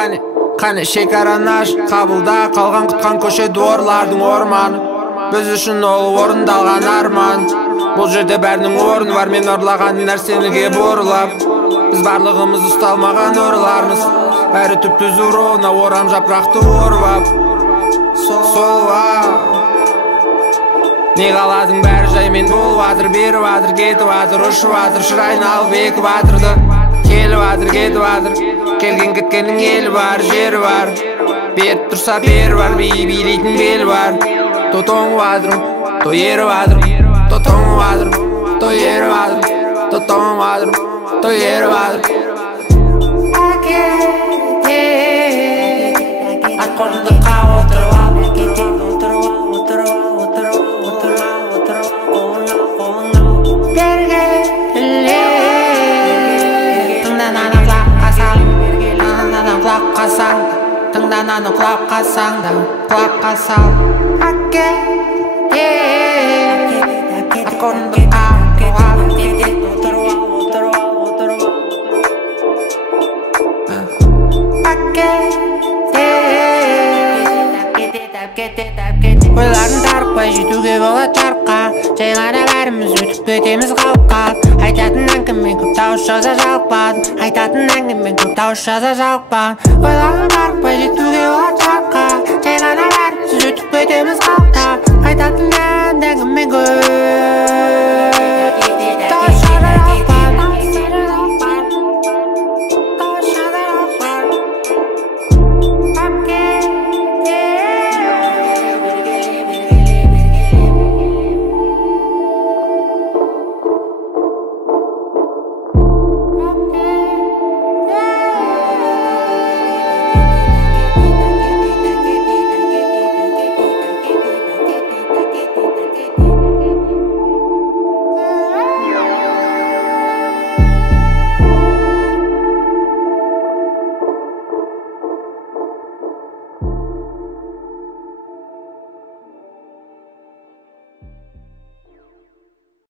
Қане шекараны аш, қабылда қалған құтқан көше дуорлардың орманы. Біз үшін ол орындалған арман. Бұл жерде бәрінің орны бар, мен ұрлаған нәрсеніге бұрылап. Біз барлығымыз ұсталмаған ұрылармыз, бәрі түп-түз ровно орам жапырақты орвап. Солва не қаладың бәрі жаймен болып атыр, беріп атыр, кетіп атыр, ұшып атыр, шырайын алып екіп атырды. Келіп атыр, кетіп атыр, келген кеткеннің елі бар, жері бар. Беріп тұрса бері бар, билейтін бел бар. То тоңып атырым, то еріп атырым, то тоңып атырым, то еріп атырым, то тоңып атырым, то еріп атырым. Ақордыққа отырып тыңдананы құлаққа саң да құлаққа сал. Ақордыққа ойларын тарықпай жетуге болады жарыққа, жай ғана бәріміз өтіп кетеміз қалыпқа. Айтатын әңгіме көп, дауыс жаза жалықпадым. Айтатын әңгіме көп, дауыс жаза жалықпадым. Ойларын тарықпай жетуге